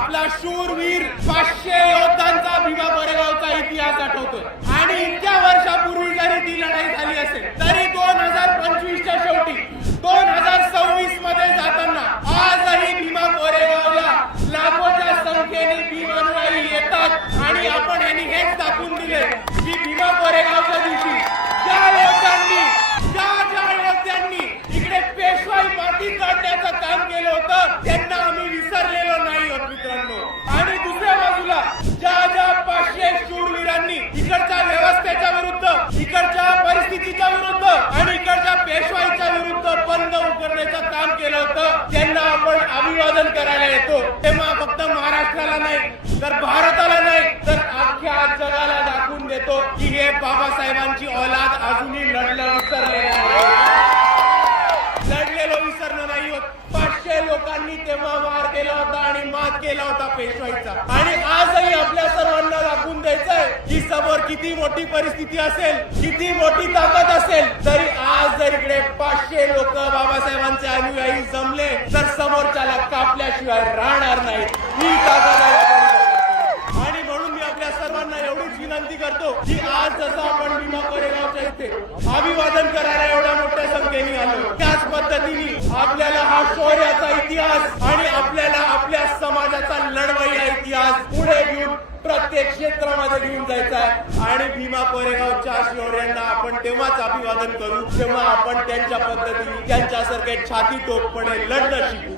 आपला शूरवीर 500 योद्धांचा भीमा कोरेगावचा इतिहास आठवतोय आणि इतक्या वर्षापूर्वी जरी ती लढाई झाली असेल तरी 2025च्या शेवटी 2026 मध्ये जाताना आजही भीमा कोरेगावला लाखोच्या संख्येने भीम अनुयायी येतात आणि आपण यांनी हेच दाखवून दिले की भीमा कोरेगावच्या दिवशी ज्या योद्ध्यांनी इकडे पेशवाई माती काढण्याचं काम केलं होतं त्यांना आम्ही विसरलेलो नाही आहोत मित्रांनो। आणि दुसऱ्या बाजूला ज्या 500 शूरवीरांनी इकडच्या व्यवस्थेच्या विरुद्ध, इकडच्या परिस्थितीच्या विरुद्ध आणि इकडच्या पेशवाईच्या विरुद्ध बंद उकरण्याचं काम केलं होतं त्यांना आपण अभिवादन करायला येतो। तेव्हा फक्त महाराष्ट्राला नाही तर भारताला नाही तर अख्ख्या जगाला दाखवून देतो की हे बाबासाहेबांची औलाद अजूनही लढलेलो विसरलो नाही होत। 500 लोकांनी तेव्हा वार केला होता आणि मात केला होता पेशवाईचा आणि आजही आपल्या सर्वांना दाखवून द्यायचंय की समोर किती मोठी परिस्थिती असेल, किती मोठी ताकद असेल तरी आज जर इकडे 500 लोक बाबासाहेबांचे अनुयायी जमले तर समोरच्याला कापल्याशिवाय राहणार नाही। ही ताकद आहे आणि म्हणून मी आपल्या सर्वांना एवढीच विनंती करतो की आज जसं आपण भीमा कोरेगावच्या इथे अभिवादन करायला एवढ्या मोठ्या संख्येने आलो त्याच पद्धतीने आपल्याला हा शौर्याचा इतिहास आणि आपल्याला आपल्या समाजाचा लढवय्या इतिहास पुढे घेऊन प्रत्येक क्षेत्रामध्ये घेऊन जायचा आहे आणि भीमा कोरेगावच्या शौर्यांना आपण तेव्हाच अभिवादन करू जेव्हा आपण त्यांच्या पद्धतीने त्यांच्यासारखे छाती टोकपणे लढणं शिकू।